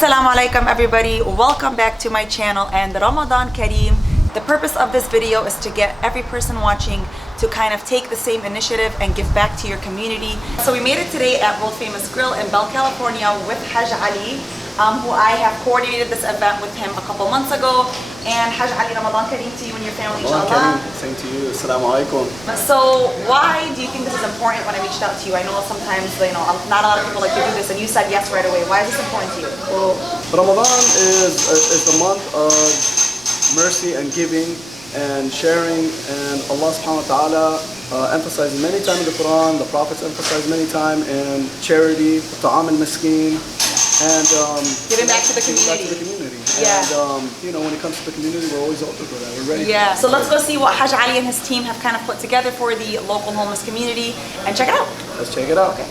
Assalamu alaikum everybody, welcome back to my channel and Ramadan Kareem. The purpose of this video is to get every person watching to kind of take the same initiative and give back to your community. So we made it today at World Famous Grill in Bell, California with Haj Ali, who I have coordinated this event with him a couple months ago. And Haj Ali, Ramadan Kareem to you and your family, inshallah. Same to you. Assalamu alaikum. So why do you think this is important when I reached out to you? I know sometimes, not a lot of people like to do this, and you said yes right away. Why is this important to you? Well, Ramadan is the month of mercy and giving and sharing, and Allah subhanahu wa ta'ala emphasizes many times in the Quran, the prophets emphasize many times in charity, ta'am al-miskin, and giving back to the community. Yeah. And when it comes to the community, we're always open for that. We're ready. Yeah. So let's go see what Haj Ali and his team have kind of put together for the local homeless community and check it out. Let's check it out. Okay.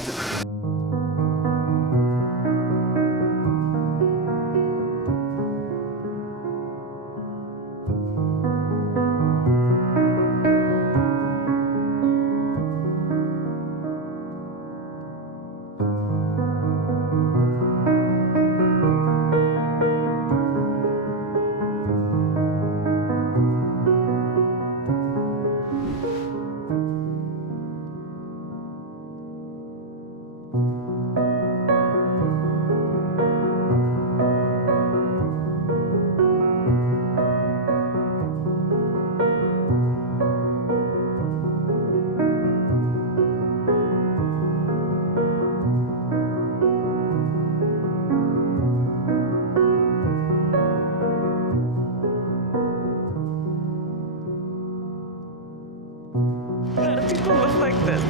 How do people live like this?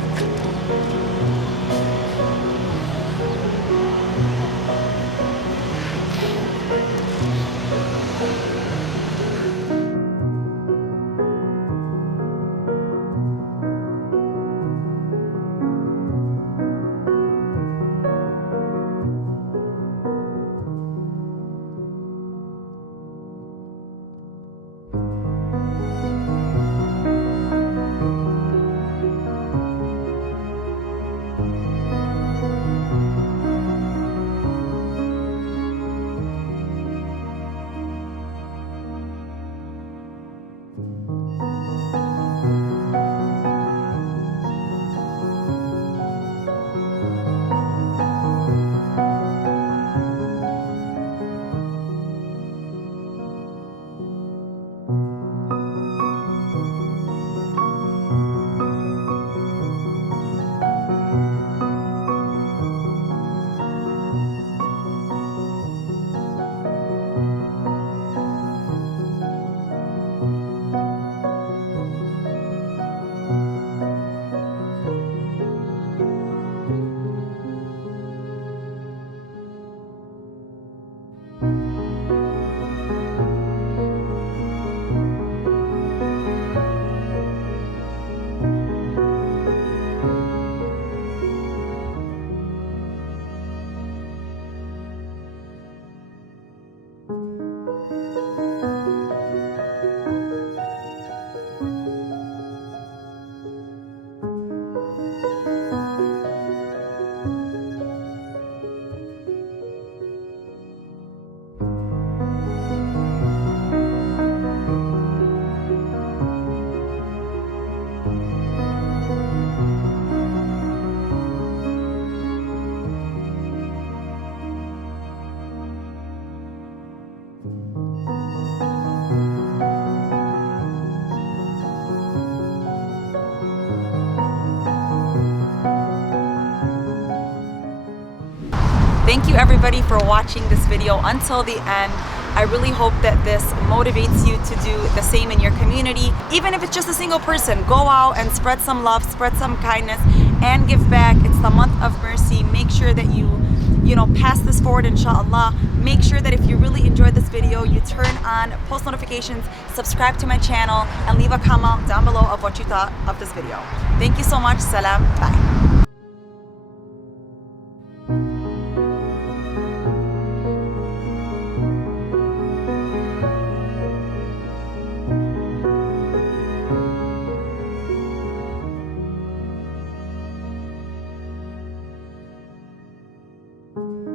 Thank you everybody for watching this video until the end. I really hope that this motivates you to do the same in your community. Even if it's just a single person, go out and spread some love, spread some kindness, and give back. It's the month of mercy. Make sure that you pass this forward, inshallah. Make sure that if you really enjoyed this video, you turn on post notifications, subscribe to my channel, and leave a comment down below of what you thought of this video. Thank you so much. Salam. Bye. you.